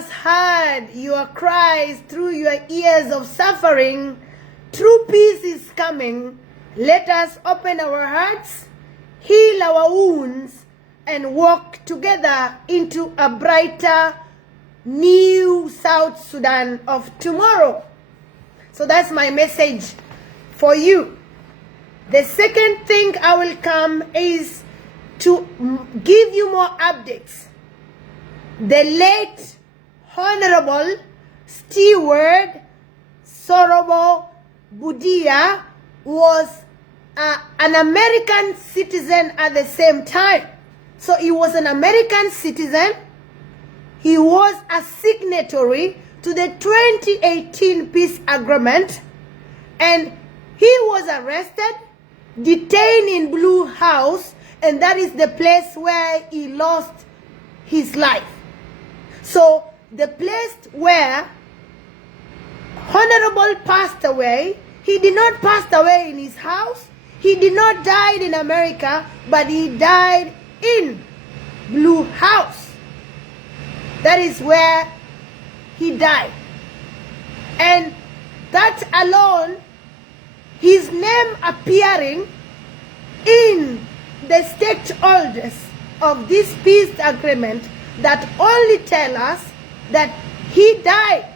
has heard your cries through your years of suffering. True peace is coming. Let us open our hearts, heal our wounds, and walk together into a brighter, new South Sudan of tomorrow. So that's my message for you. The second thing I will come is to give you more updates. The late Honorable Steward Sorobo Budia was an American citizen at the same time. So he was an American citizen. He was a signatory to the 2018 peace agreement, and he was arrested, detained in Blue House, and that is the place where he lost his life. So the place where Honorable passed away, he did not pass away in his house. He did not die in America, but he died in Blue House. That is where he died. And that alone, his name appearing in the stakeholders of this peace agreement that only tell us that he died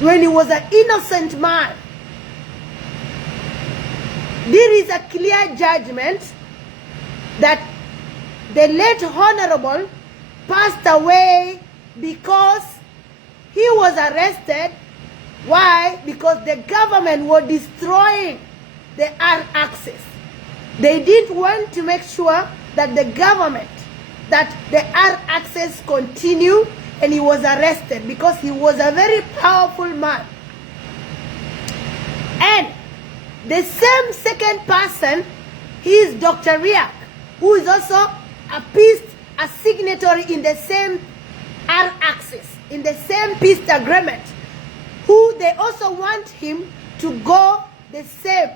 when he was an innocent man. There is a clear judgment that the late Honorable passed away because he was arrested. Why? Because the government was destroying the R-axis. They didn't want to make sure that the government, that the R-axis continue, and he was arrested because he was a very powerful man. And the same second person, he is Dr. Riak, who is also a signatory in the same R-axis, in the same peace agreement, who they also want him to go the same.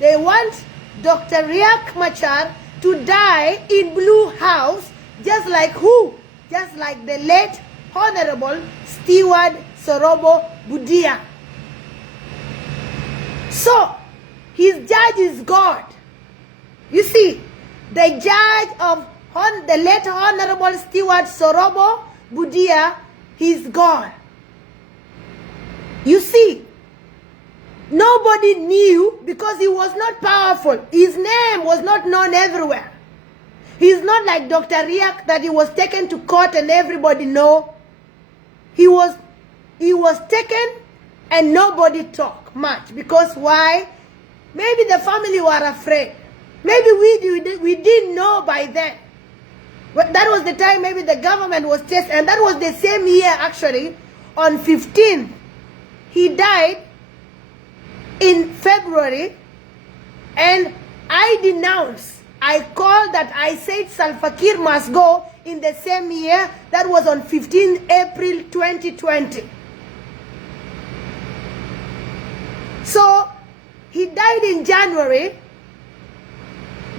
They want Dr. Riak Machar to die in Blue House, just like who? Just like the late Honorable Steward Sorobo Budia. So, his judge is God. You see, the judge of the late Honorable Steward Sorobo Budia, he's God. You see, nobody knew because he was not powerful. His name was not known everywhere. He's not like Dr. Riak that he was taken to court and everybody know. He was taken and nobody talked much. Because why? Maybe the family were afraid. Maybe we didn't know by then. But that was the time maybe the government was chased. And that was the same year actually. On 15th, he died in February. And I denounced. I called that, I said Salva Kiir must go in the same year. That was on 15 April 2020. So, he died in January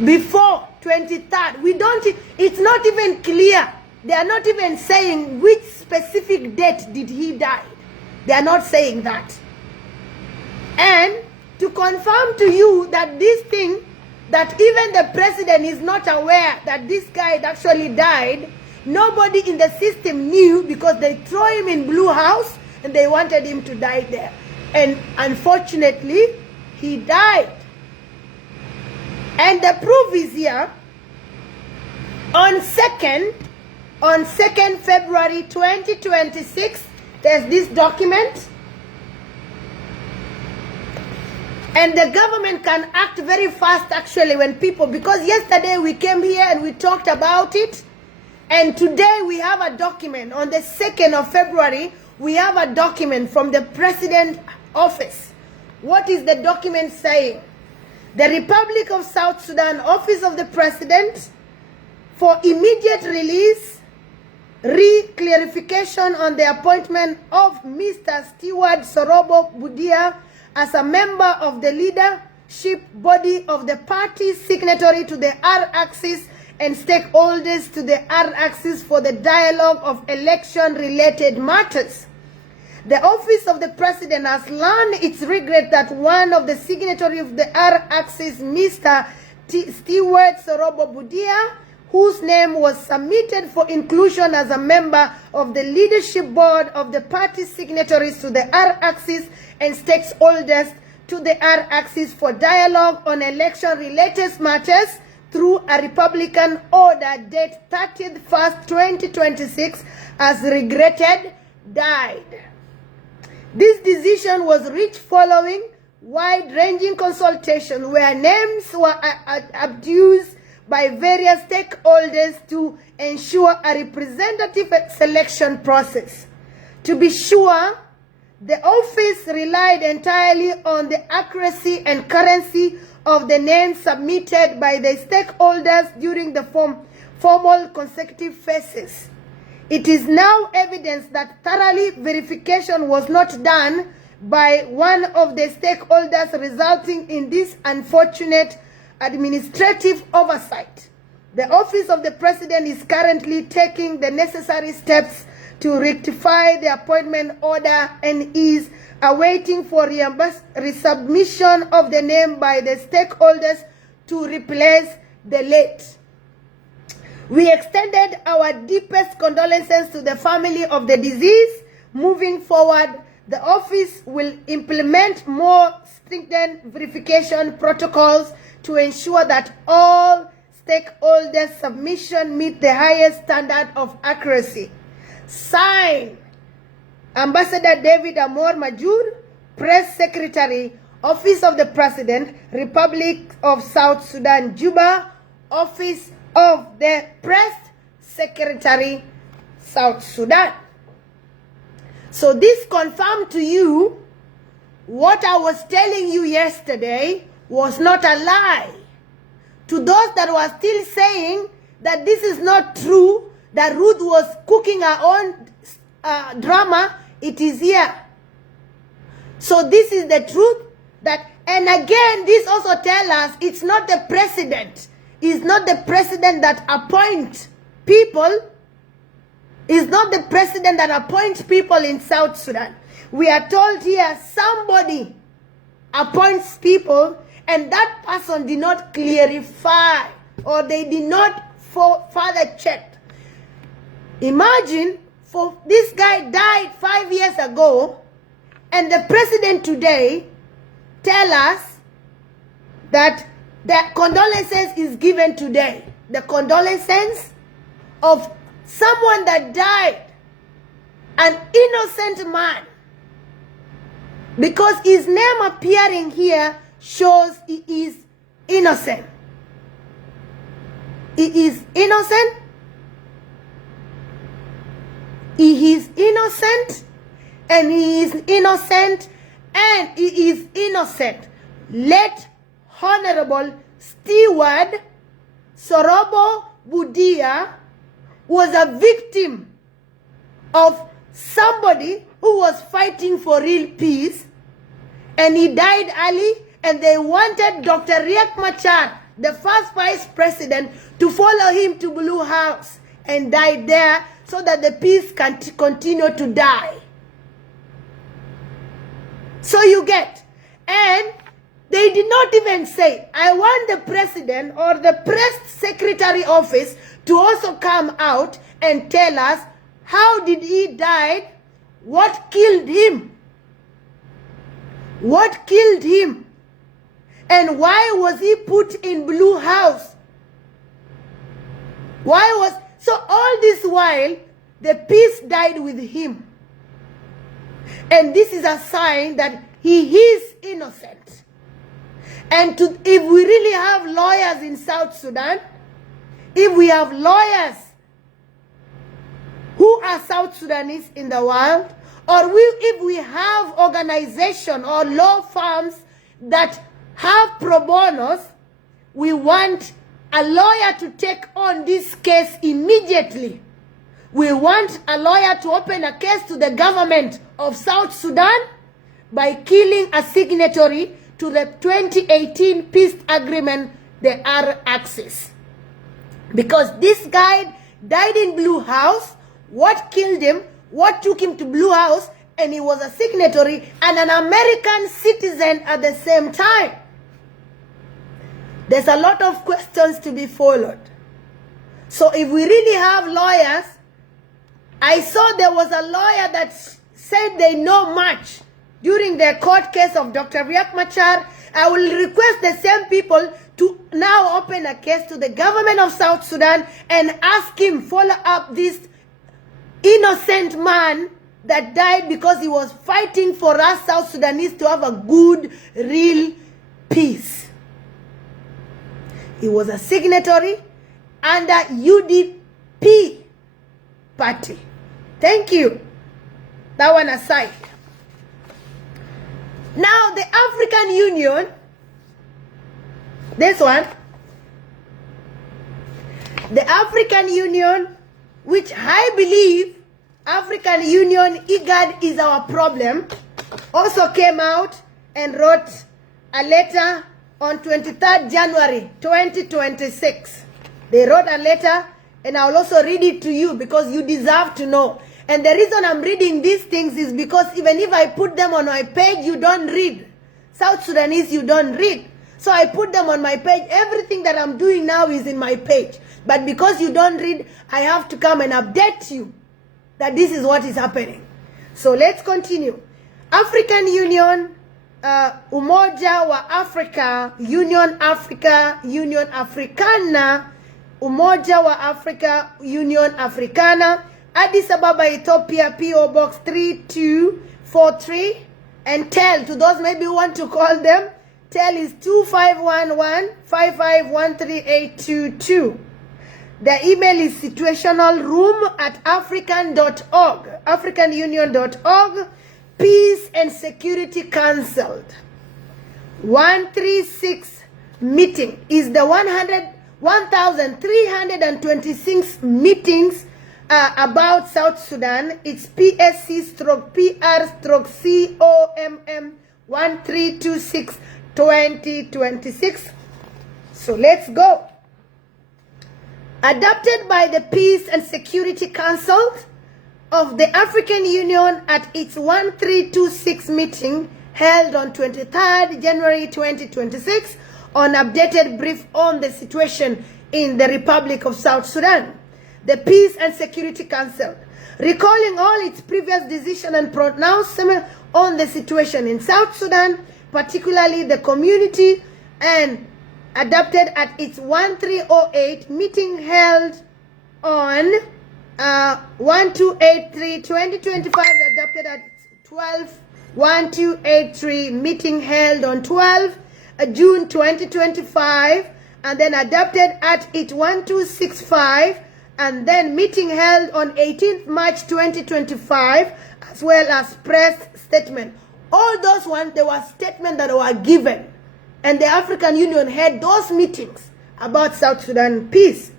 before 23rd. It's not even clear. They are not even saying which specific date did he die. They are not saying that. And to confirm to you that this thing, that even the president is not aware that this guy actually died, nobody in the system knew because they threw him in Blue House and they wanted him to die there. And unfortunately, he died. And the proof is here. On 2nd February 2026, there's this document. And the government can act very fast actually when people, because yesterday we came here and we talked about it. And today we have a document. On the 2nd of February, we have a document from the President's office. What is the document saying? The Republic of South Sudan Office of the President for immediate release, re-clarification on the appointment of Mr. Steward Sorobo Budia as a member of the leadership body of the party signatory to the R-axis and stakeholders to the R-axis for the dialogue of election-related matters. The Office of the President has learned its regret that one of the signatories of the R-axis, Mr. Stewart Sorobo Budia, whose name was submitted for inclusion as a member of the leadership board of the party signatories to the R-axis and stakeholders to the R-axis for dialogue on election-related matters through a Republican order date 31st, 2026, as regretted, died. This decision was reached following wide-ranging consultation where names were adduced by various stakeholders to ensure a representative selection process. To be sure, the office relied entirely on the accuracy and currency of the names submitted by the stakeholders during the formal consecutive phases. It is now evidence that thoroughly verification was not done by one of the stakeholders, resulting in this unfortunate administrative oversight. The Office of the President is currently taking the necessary steps to rectify the appointment order and is awaiting for resubmission of the name by the stakeholders to replace the late. We extended our deepest condolences to the family of the deceased. Moving forward, the office will implement more stringent verification protocols to ensure that all stakeholders' submissions meet the highest standard of accuracy. Signed, Ambassador David Amor Majur, Press Secretary, Office of the President, Republic of South Sudan, Juba, Office of the Press Secretary, South Sudan. So this confirmed to you what I was telling you yesterday was not a lie. To those that were still saying that this is not true, that Ruth was cooking her own drama, it is here. So this is the truth. And again, this also tells us it's not the president. It's not the president that appoints people. It's not the president that appoints people in South Sudan. We are told here somebody appoints people and that person did not clarify or they did not further check. Imagine, for this guy died 5 years ago and the president today tell us that the condolences is given today. The condolences of someone that died, an innocent man. Because his name appearing here shows he is innocent. He is innocent. He is innocent. And he is innocent. And he is innocent. Let Honorable Steward Sorobo Budia was a victim of somebody who was fighting for real peace, and he died early, and they wanted Dr. Riek Machar, the first vice president, to follow him to Blue House and died there so that the peace can continue to die. So you get, and they did not even say, I want the president or the press secretary office to also come out and tell us how did he die, what killed him, what killed him, and why was he put in Blue House? So all this while, the peace died with him. And this is a sign that he is innocent. And if we really have lawyers in South Sudan, if we have lawyers who are South Sudanese in the world, or if we have organizations or law firms that have pro bonos, we want a lawyer to take on this case immediately. We want a lawyer to open a case to the government of South Sudan by killing a signatory to the 2018 peace agreement, the R-axis. Because this guy died in Blue House. What killed him? What took him to Blue House? And he was a signatory and an American citizen at the same time. There's a lot of questions to be followed. So if we really have lawyers, I saw there was a lawyer that said they know much during the court case of Dr. Riek Machar. I will request the same people to now open a case to the government of South Sudan and ask him follow up this innocent man that died because he was fighting for us South Sudanese to have a good, real peace. He was a signatory under UDP party. Thank you. That one aside. Now the African Union, this one, the African Union, which I believe African Union, IGAD is our problem, also came out and wrote a letter on 23rd January 2026. They wrote a letter, and I'll also read it to you because you deserve to know. And the reason I'm reading these things is because even if I put them on my page, you don't read. South Sudanese, you don't read. So I put them on my page. Everything that I'm doing now is in my page. But because you don't read, I have to come and update you that this is what is happening. So let's continue. African Union, Umoja wa Afrika, Union Africa, Union Africana, Umoja wa Afrika, Union Africana, Addis Ababa, Ethiopia, P.O. Box 3243, and TEL, to those maybe who want to call them, TEL is 2511-5513-822. The email is situationalroom@african.org, africanunion.org, Peace and Security Council. 136 meeting is the 1,326 meetings about South Sudan. It's PSC/PR/COMM 1326 2026. So let's go. Adopted by the Peace and Security Council of the African Union at its 1326 meeting held on 23rd January 2026 on updated brief on the situation in the Republic of South Sudan. The Peace and Security Council, recalling all its previous decisions and pronouncements on the situation in South Sudan, particularly the community, and adopted at its 1308 meeting held on 1283-2025, adopted at 12-1283 meeting held on 12 June 2025, and then adopted at its 1265, and then meeting held on 18th March 2025, as well as press statement. All those ones, there were statements that were given, and the African Union had those meetings about South Sudan peace.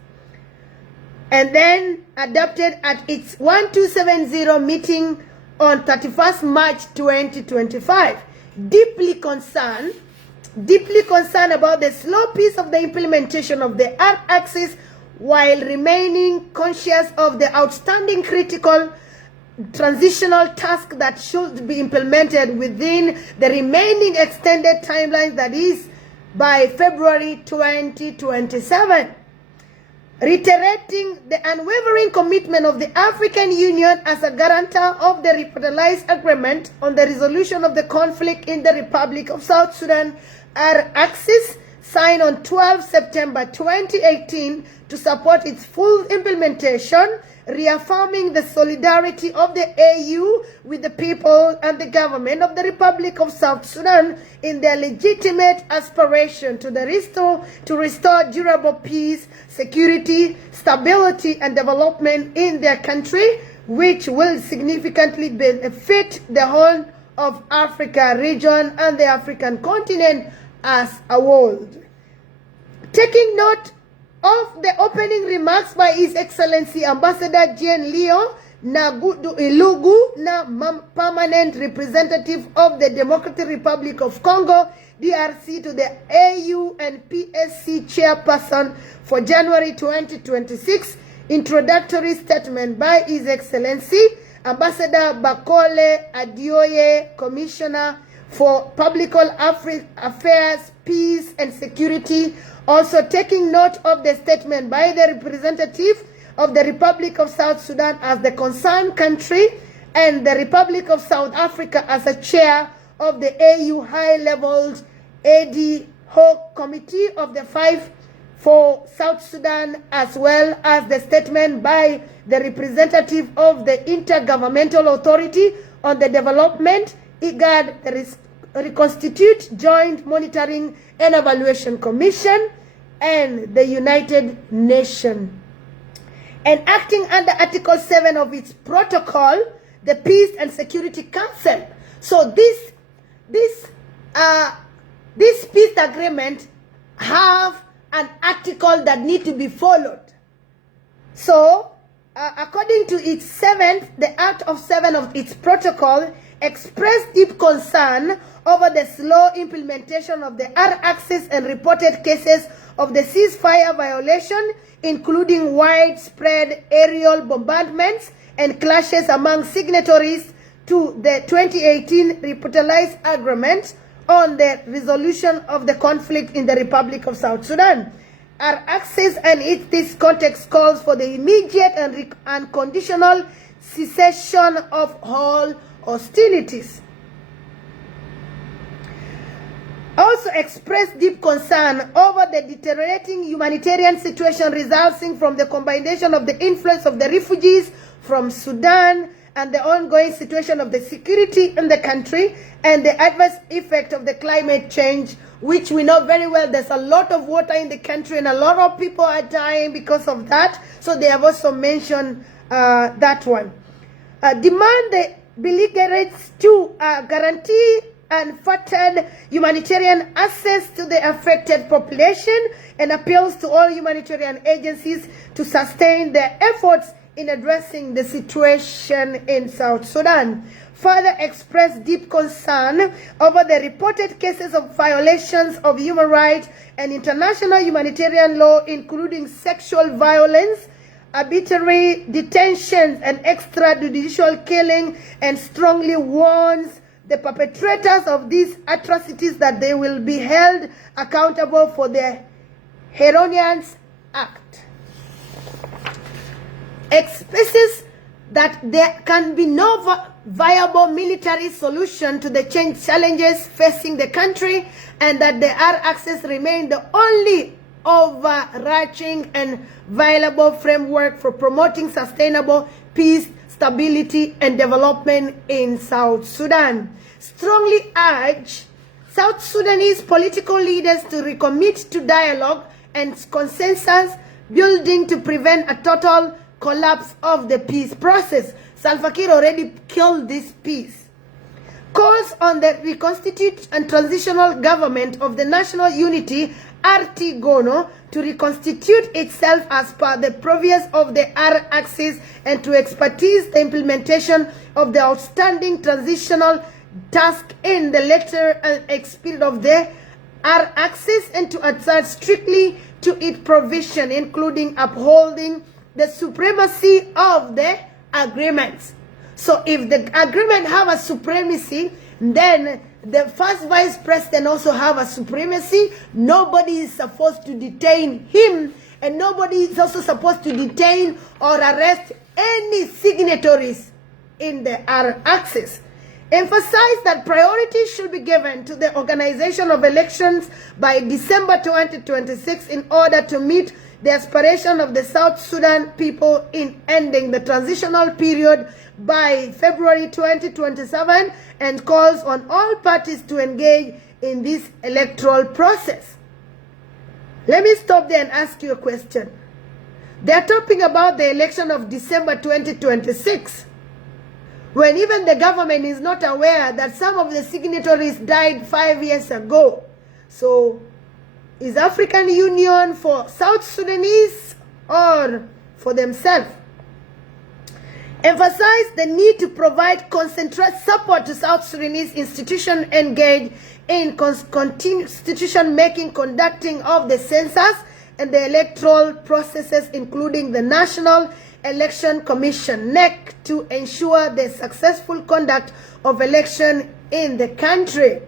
And then adopted at its 1270 meeting on 31st March 2025. Deeply concerned about the slow pace of the implementation of the R-axis, while remaining conscious of the outstanding critical transitional task that should be implemented within the remaining extended timeline, that is by February 2027. Reiterating the unwavering commitment of the African Union as a guarantor of the revitalized agreement on the resolution of the conflict in the Republic of South Sudan, R-axis, signed on 12 September 2018 to support its full implementation, reaffirming the solidarity of the AU with the people and the government of the Republic of South Sudan in their legitimate aspiration to restore durable peace, security, stability, and development in their country, which will significantly benefit the whole of Africa region and the African continent as a whole. Taking note of the opening remarks by His Excellency Ambassador Jean Leo, Nagudu Ilugu, permanent representative of the Democratic Republic of Congo, DRC, to the AU and PSC chairperson for January 2026. Introductory statement by His Excellency Ambassador Bakole Adioye, Commissioner for Public Affairs, Peace and Security, also taking note of the statement by the representative of the Republic of South Sudan as the concerned country and the Republic of South Africa as a chair of the AU high-level AD hoc committee of the 5 for South Sudan, as well as the statement by the representative of the Intergovernmental Authority on the Development, IGAD, the Reconstitute Joint Monitoring and Evaluation Commission, and the United Nations. And acting under Article 7 of its protocol, the Peace and Security Council. So this peace agreement have an article that need to be followed. So, according to its 7th, the Act of 7 of its protocol expressed deep concern over the slow implementation of the R-axis and reported cases of the ceasefire violation, including widespread aerial bombardments and clashes among signatories to the 2018 revitalized agreement on the resolution of the conflict in the Republic of South Sudan. Our access and this context calls for the immediate and unconditional cessation of all hostilities. Also expressed deep concern over the deteriorating humanitarian situation resulting from the combination of the influence of the refugees from Sudan and the ongoing situation of the security in the country and the adverse effect of the climate change, which we know very well. There's a lot of water in the country and a lot of people are dying because of that. So they have also mentioned that one. Demand the belligerents to guarantee unfettered humanitarian access to the affected population and appeals to all humanitarian agencies to sustain their efforts in addressing the situation in South Sudan. Further expressed deep concern over the reported cases of violations of human rights and international humanitarian law, including sexual violence, arbitrary detentions, and extrajudicial killing, and strongly warns the perpetrators of these atrocities that they will be held accountable for the erroneous act. Expresses that there can be no viable military solution to the challenges facing the country, and that the R-axis remain the only overarching and viable framework for promoting sustainable peace, stability, and development in South Sudan. Strongly urge South Sudanese political leaders to recommit to dialogue and consensus building to prevent a total collapse of the peace process. Salva Kiir already killed this peace. Calls on the reconstitute and transitional government of the national unity, RT Gono, to reconstitute itself as per the previous of the R-axis and to expertise the implementation of the outstanding transitional task in the letter and spirit of the R-axis, and to adhere strictly to its provision, including upholding the supremacy of the agreements. So if the agreement have a supremacy, then the first vice president also have a supremacy. Nobody is supposed to detain him, and nobody is also supposed to detain or arrest any signatories in the R-axis. Emphasize that priority should be given to the organization of elections by December 2026 in order to meet the aspiration of the South Sudan people in ending the transitional period by February 2027, and calls on all parties to engage in this electoral process. Let me stop there and ask you a question. They are talking about the election of December 2026. When even the government is not aware that some of the signatories died 5 years ago. So, is African Union for South Sudanese or for themselves? emphasize the need to provide concentrated support to South Sudanese institutions engaged in constitution making, conducting of the census and the electoral processes, including the National Election Commission, NEC, to ensure the successful conduct of election in the country.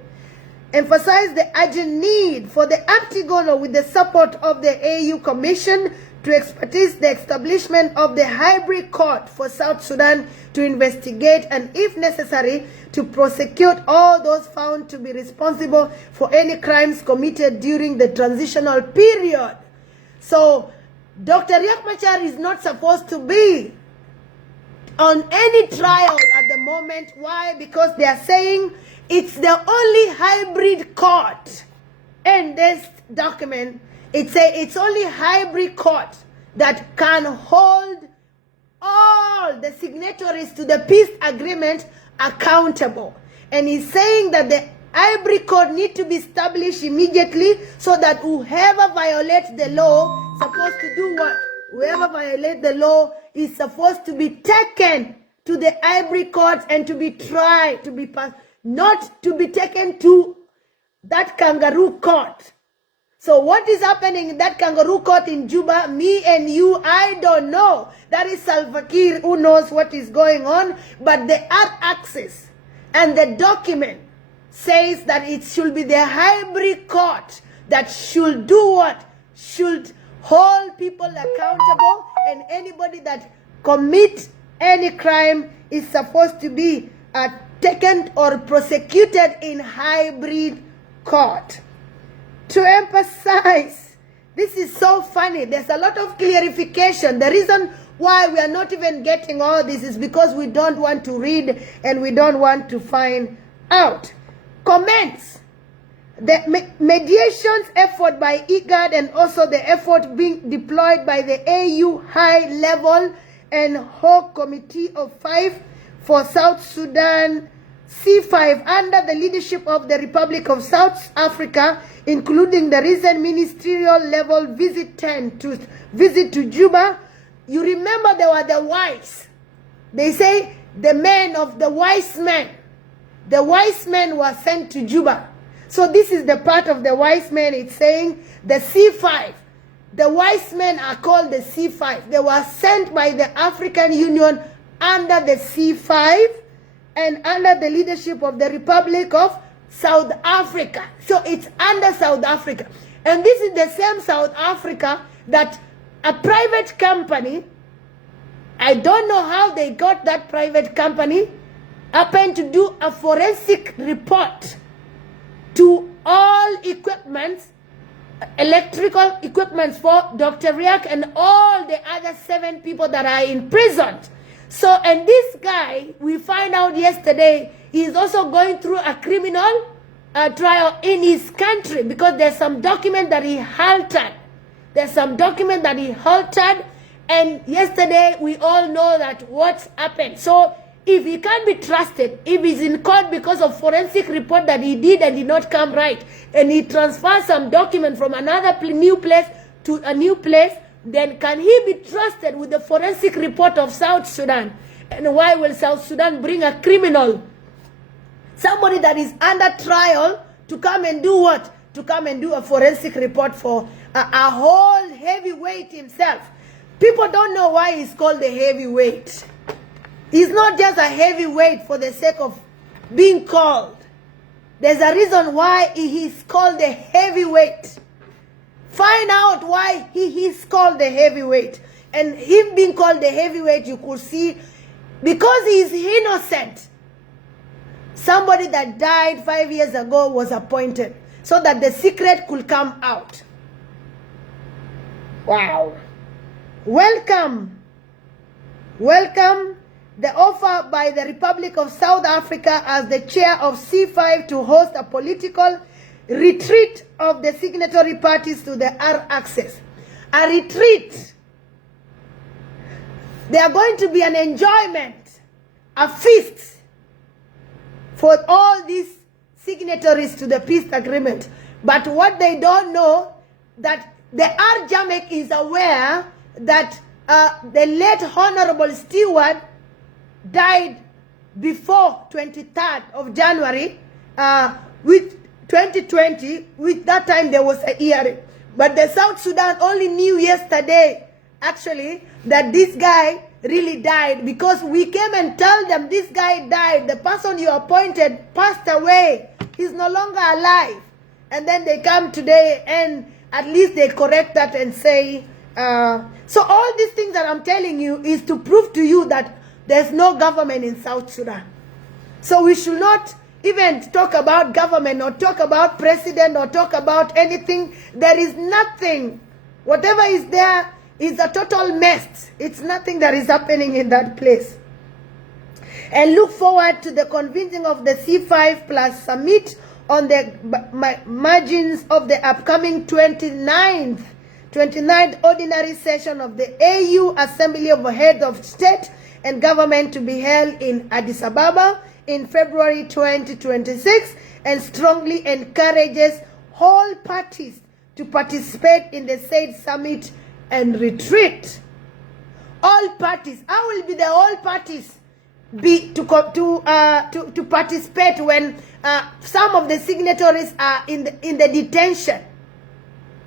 Emphasize the urgent need for the Octagon, with the support of the AU Commission, to expertise the establishment of the hybrid court for South Sudan to investigate and, if necessary, to prosecute all those found to be responsible for any crimes committed during the transitional period. So, Dr. Riek Machar is not supposed to be on any trial at the moment. Why? Because they are saying it's the only hybrid court. In this document, it's only hybrid court that can hold all the signatories to the peace agreement accountable. And he's saying that the hybrid court need to be established immediately, so that whoever violates the law is supposed to do what? Whoever violates the law is supposed to be taken to the hybrid court and to be tried, to be passed, not to be taken to that kangaroo court. So what is happening in that kangaroo court in Juba, me and you, I don't know. That is Salva Kiir who knows what is going on. But the Earth Access and the document says that it should be the hybrid court that should do what? Should hold people accountable, and anybody that commits any crime is supposed to be taken or prosecuted in hybrid court. To emphasize, this is so funny. There's a lot of clarification. The reason why we are not even getting all this is because we don't want to read and we don't want to find out. Comments. The mediations effort by IGAD and also the effort being deployed by the AU High Level and Hawk Committee of 5 for South Sudan C5 under the leadership of the Republic of South Africa, including the recent ministerial level visit to Juba. You remember they were the wise. They say the men of the wise men. The wise men were sent to Juba. So this is the part of the wise men. It's saying the C5. The wise men are called the C5. They were sent by the African Union under the C5 and under the leadership of the Republic of South Africa. So it's under South Africa. And this is the same South Africa that a private company, I don't know how they got that private company, happened to do a forensic report to all equipments, electrical equipments for Dr. Riek and all the other 7 people that are imprisoned. So, and this guy, we find out yesterday, is also going through a criminal trial in his country because there's some document that he halted. There's some document that he halted, and yesterday we all know that what's happened. So, if he can't be trusted, if he's in court because of forensic report that he did and did not come right, and he transfers some document from another new place to a new place, then can he be trusted with the forensic report of South Sudan? And why will South Sudan bring a criminal, somebody that is under trial, to come and do what? To come and do a forensic report for a whole heavyweight himself. People don't know why he's called the heavyweight. He's not just a heavyweight for the sake of being called. There's a reason why he is called the heavyweight. Find out why he is called the heavyweight. And him being called the heavyweight, you could see, because he is innocent. Somebody that died 5 years ago was appointed so that the secret could come out. Wow. Welcome. Welcome. The offer by the Republic of South Africa as the chair of C5 to host a political retreat of the signatory parties to the R Access. A retreat. There are going to be an enjoyment, a feast for all these signatories to the peace agreement. But what they don't know, that the RJAMEC is aware that the late Honorable Stewart died before 23rd of January with 2020. With that time there was a hearing. But the South Sudan only knew yesterday, actually, that this guy really died, because we came and told them this guy died. The person you appointed passed away. He's no longer alive. And then they come today and at least they correct that and say, so all these things that I'm telling you is to prove to you that there's no government in South Sudan. So we should not even talk about government or talk about president or talk about anything. There is nothing. Whatever is there is a total mess. It's nothing that is happening in that place. And look forward to the convening of the C5 Plus Summit on the margins of the upcoming 29th ordinary session of the AU Assembly of Heads of State and Government to be held in Addis Ababa in February 2026, and strongly encourages all parties to participate in the said summit and retreat. All parties. How will be the all parties be to participate when some of the signatories are in the detention?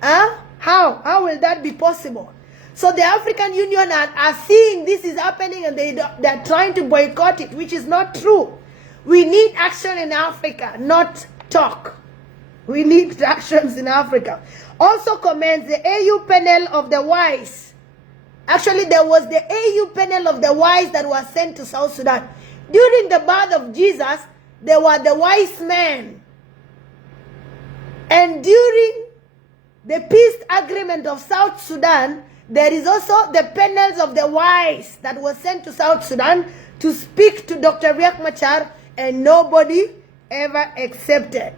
How will that be possible? So the African Union are seeing this is happening and they're trying to boycott it, which is not true. We need action in Africa, not talk. We need actions in Africa. Also commends the AU panel of the wise. Actually, there was the AU panel of the wise that was sent to South Sudan. During the birth of Jesus, there were the wise men. And during the peace agreement of South Sudan, there is also the panels of the wise that was sent to South Sudan to speak to Dr. Riek Machar, and nobody ever accepted.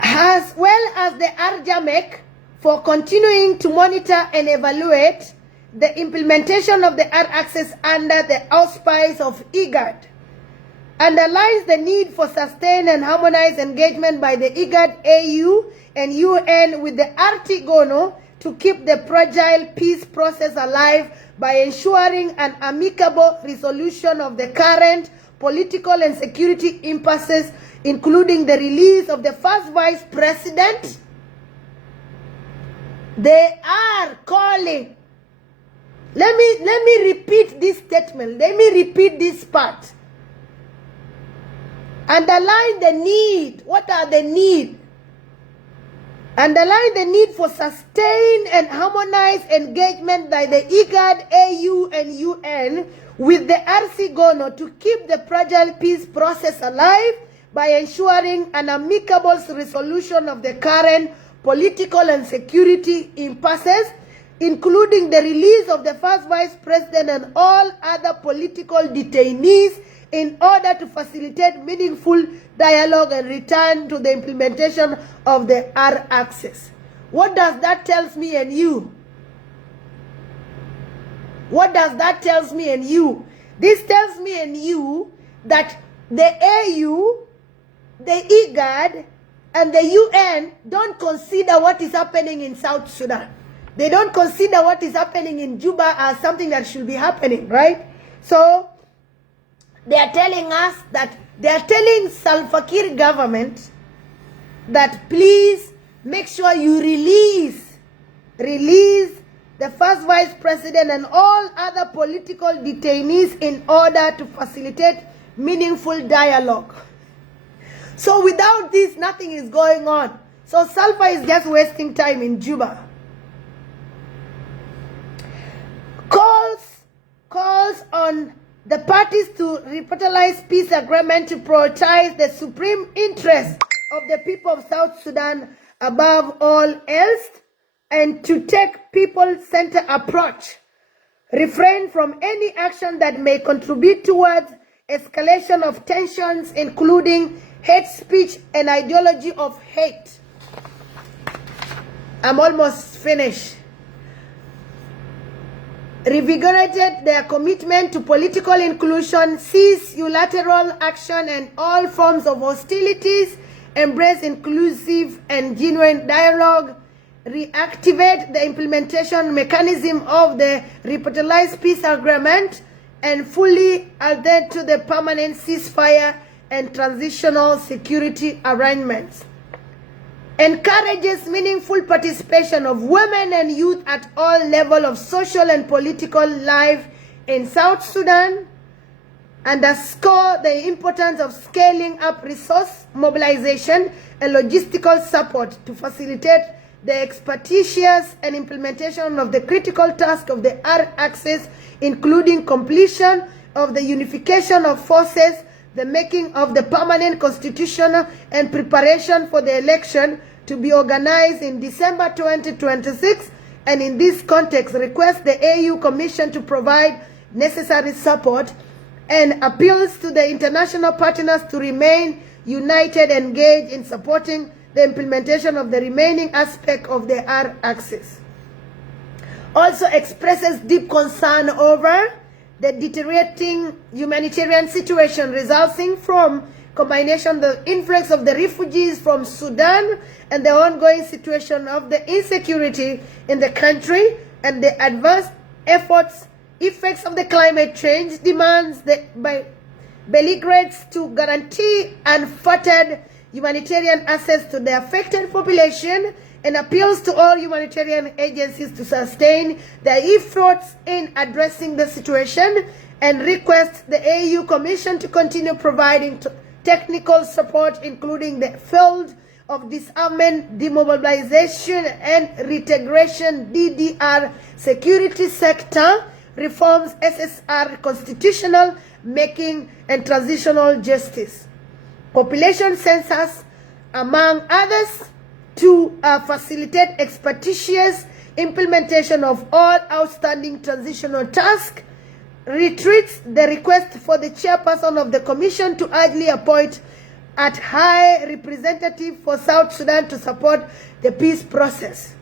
As well as the RJAMEC for continuing to monitor and evaluate the implementation of the R-Access under the auspice of IGAD, underlines the need for sustained and harmonized engagement by the IGAD, AU, and UN with the RT-GONO to keep the fragile peace process alive by ensuring an amicable resolution of the current political and security impasses, including the release of the first vice president. They are calling. Let me repeat this statement. Let me repeat this part. Underline the need. What are the needs? Underline the need for sustained and harmonized engagement by the IGAD, AU, and UN with the RC-GONO to keep the fragile peace process alive by ensuring an amicable resolution of the current political and security impasses, including the release of the first vice president and all other political detainees, in order to facilitate meaningful dialogue and return to the implementation of the R-Access. What does that tell me and you? What does that tell me and you? This tells me and you that the AU, the IGAD, and the UN don't consider what is happening in South Sudan. They don't consider what is happening in Juba as something that should be happening, right? So they are telling us that, they are telling Salva Kiir government that please make sure you release the first vice president and all other political detainees in order to facilitate meaningful dialogue. So without this, nothing is going on. So Salva is just wasting time in Juba. Calls on the parties to revitalize peace agreement to prioritize the supreme interest of the people of South Sudan above all else, and to take people-centered approach. Refrain from any action that may contribute towards escalation of tensions, including hate speech and ideology of hate. I'm almost finished. Revigorated their commitment to political inclusion, cease unilateral action and all forms of hostilities, embrace inclusive and genuine dialogue, reactivate the implementation mechanism of the revitalized peace agreement, and fully adhere to the permanent ceasefire and transitional security arrangements. Encourages meaningful participation of women and youth at all levels of social and political life in South Sudan. Underscore the importance of scaling up resource mobilization and logistical support to facilitate the expeditious and implementation of the critical task of the R-axis, including completion of the unification of forces, the making of the permanent constitution, and preparation for the election to be organized in December 2026. And in this context, request the AU Commission to provide necessary support and appeals to the international partners to remain united and engaged in supporting the implementation of the remaining aspect of the R-axis. Also expresses deep concern over the deteriorating humanitarian situation resulting from combination the influx of the refugees from Sudan and the ongoing situation of the insecurity in the country and the adverse effects of the climate change demands by belligerents to guarantee unfettered humanitarian access to the affected population, and appeals to all humanitarian agencies to sustain their efforts in addressing the situation, and requests the AU Commission to continue providing technical support, including the field of disarmament, demobilization, and reintegration, DDR, security sector reforms, SSR, constitutional making, and transitional justice. Population census, among others, to facilitate expeditious implementation of all outstanding transitional tasks. Retreats the request for the chairperson of the commission to urgently appoint at High Representative for South Sudan to support the peace process.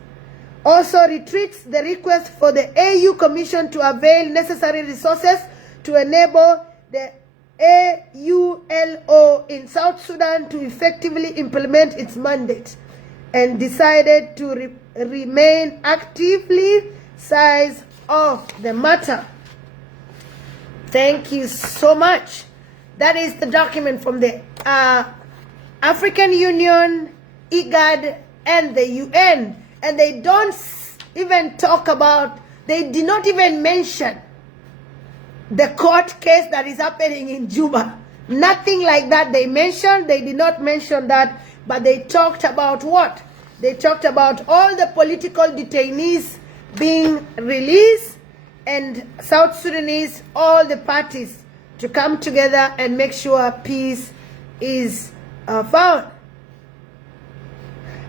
Also retreats the request for the AU Commission to avail necessary resources to enable the AULO in South Sudan to effectively implement its mandate, and decided to remain actively size of the matter. Thank you so much. That is the document from the African Union, IGAD, and the UN. And they don't even talk about, they did not even mention the court case that is happening in Juba. Nothing like that they mentioned. They did not mention that, but they talked about what? They talked about all the political detainees being released, and South Sudanese, all the parties to come together and make sure peace is found.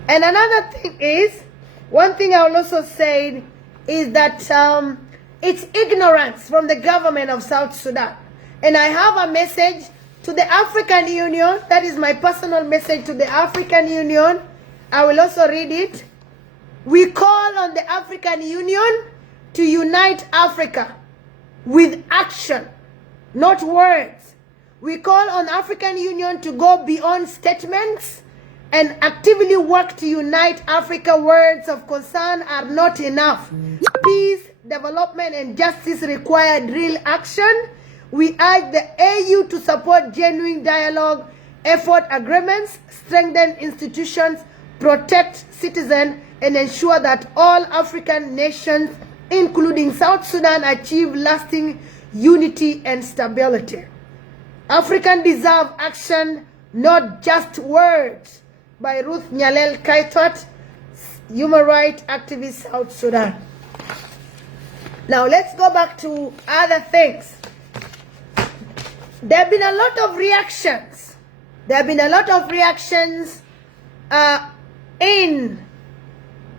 And another thing is, one thing I will also say is that it's ignorance from the government of South Sudan. And I have a message to the African Union. That is my personal message to the African Union. I will also read it. We call on the African Union to unite Africa with action, not words. We call on African Union to go beyond statements and actively work to unite Africa. Words of concern are not enough. Peace, development, and justice require real action. We urge the AU to support genuine dialogue, effort agreements, strengthen institutions, protect citizens, and ensure that all African nations, including South Sudan, achieve lasting unity and stability. Africans deserve action, not just words. By Ruth Nyalel Kaitot, human rights activist, South Sudan. Now let's go back to other things. There have been a lot of reactions. In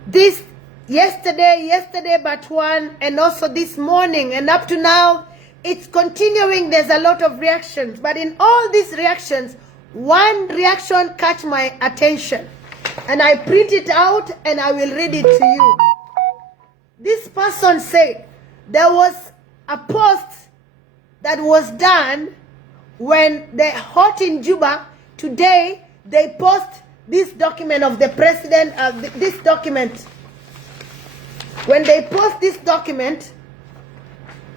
this yesterday but one, and also this morning, and up to now it's continuing. There's a lot of reactions, but in all these reactions, one reaction catch my attention, and I print it out and I will read it to you. This person said there was a post that was done when they hot in Juba. Today they post this document of the president, this document when they post this document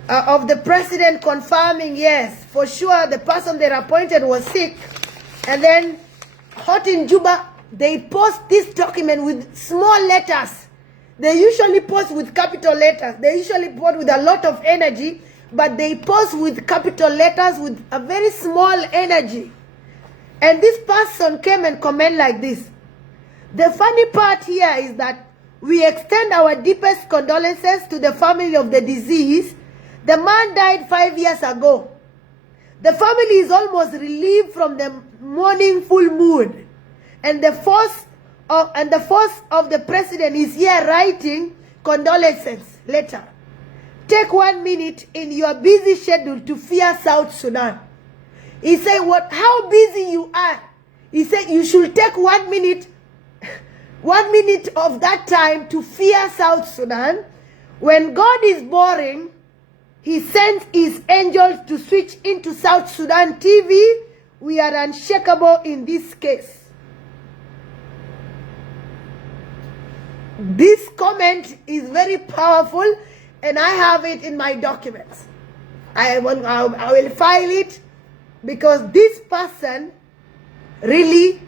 of the president confirming, yes, for sure the person they appointed was sick, and then hot in Juba, they post this document with small letters. They usually post with capital letters. They usually post with a lot of energy, but they post with capital letters with a very small energy. And this person came and comment like this. The funny part here is that we extend our deepest condolences to the family of the deceased. The man died 5 years ago. The family is almost relieved from the mourning full mood. And the force of the president is here writing condolences letter. Take 1 minute in your busy schedule to fear South Sudan. He said, how busy you are. He said you should take 1 minute, 1 minute of that time to fear South Sudan. When God is boring, he sends his angels to switch into South Sudan TV. We are unshakable in this case. This comment is very powerful, and I have it in my documents. I will file it because this person really